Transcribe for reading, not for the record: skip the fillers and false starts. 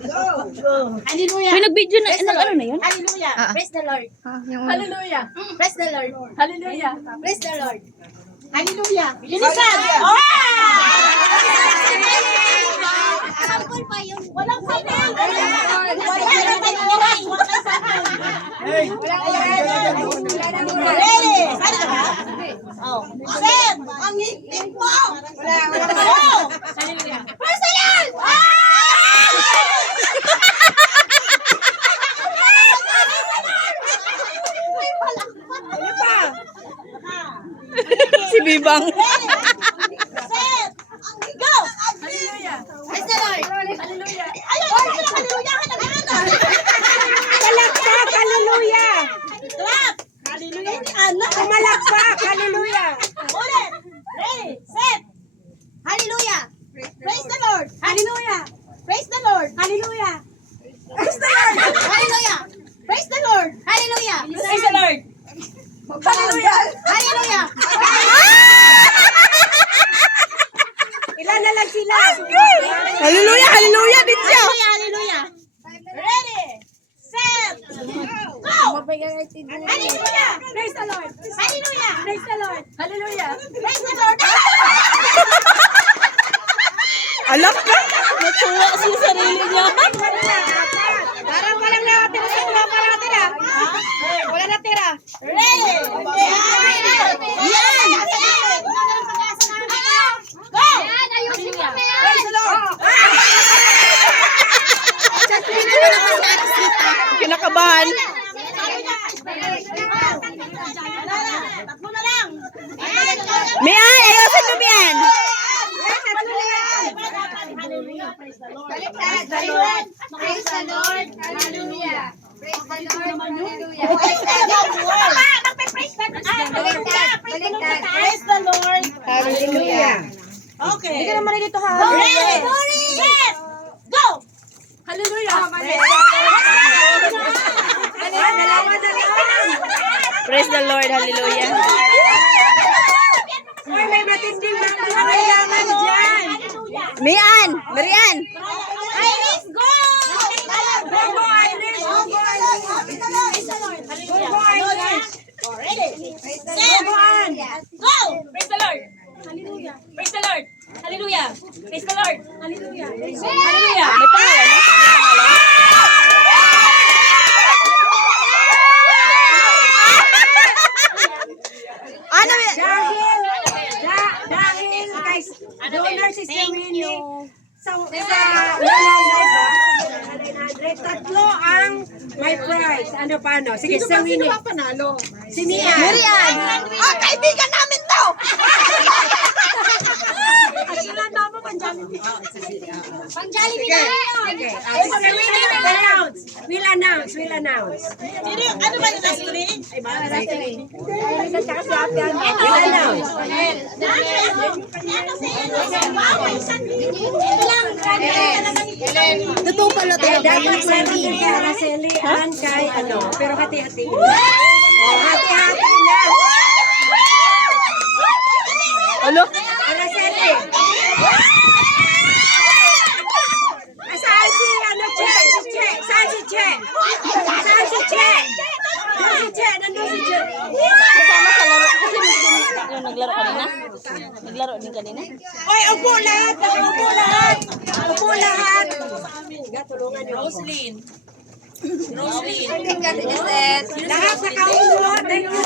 Hallelujah. May nag-video na, ano na yun? Hallelujah. Praise the Lord. Yung Hallelujah. Praise the Lord. Hallelujah. Praise the Lord. Hallelujah. Bilisan. Sample pa yun. Walang sample. Sir, ang higpit mo. Hallelujah. Praise the Lord. si Bibang. Go! Hallelujah! Praise the Lord! Hallelujah! Hallelujah! Palakpak, hallelujah! Clap! Hallelujah! Anak! Malakpak, hallelujah! Ulit! Ready! Set! Hallelujah! Praise the Lord! Hallelujah! Praise the Lord! Hallelujah! Praise the Lord! Hallelujah! Praise the Lord! Hallelujah! Praise the Lord! Hallelujah! Hallelujah! Ilan na lang sila? Hallelujah, hallelujah din siya. Hallelujah! Ready! Set! Go! Hallelujah! Praise the Lord! Hallelujah! Praise the Lord! Hallelujah! Praise the Lord! Alam ka? Natuwa siya sa sarili niya. Parang walang natira sa tropa natin ah. Wala natira. Ready! Yan! Go! Hallelujah! Praise the Lord! Kinakabahan. Tatlo na lang! Mian, ayusin mo Mian. Hallelujah! Praise the Lord! Praise the Lord! Praise the Lord! Hallelujah! Praise the Lord! Hallelujah! Praise the Lord! Hallelujah. Okay. Hindi ka naman dito ha. Ready! Set! Go! Hallelujah! Praise the Lord, hallelujah. Ay, may matinding mga kailangan dyan. Mian, Marian. Iris, go! Go, Iris! Go, Iris! Hallelujah! Ready? Set! Go! Praise the Lord! Hallelujah! Praise the Lord! Hallelujah! Praise the Lord! Hallelujah! Hallelujah! May pangalan na? Ano? Dahil kay donor si Winnie sa 900 tatlo ang may prize. Ano paano? Sige, sa Winnie. Sino panalo? Si Nia. Marian. Ah, kaibigan namin to! Pang-Jollibee na! Okay. We'll announce. Sino yung, ano ba yung last three? Ay ba? Last three. We'll announce. Totoo pala to. Dapat meron din kay Araceli and kay ano, pero hati-hati. Hati-hati na. Alo? Araceli. Saan si ano, Che? Si Che. Saan si Che? Saan si Che? Nandun si Che. Nandun si Che. Kasama sa laro. Kasi yung naglaro kanina? Naglaro din kanina? Oy, upo lahat. Upo lahat. Upo lahat. Tulungan niyo. Roslyn. Lahat nakaupo. Thank you.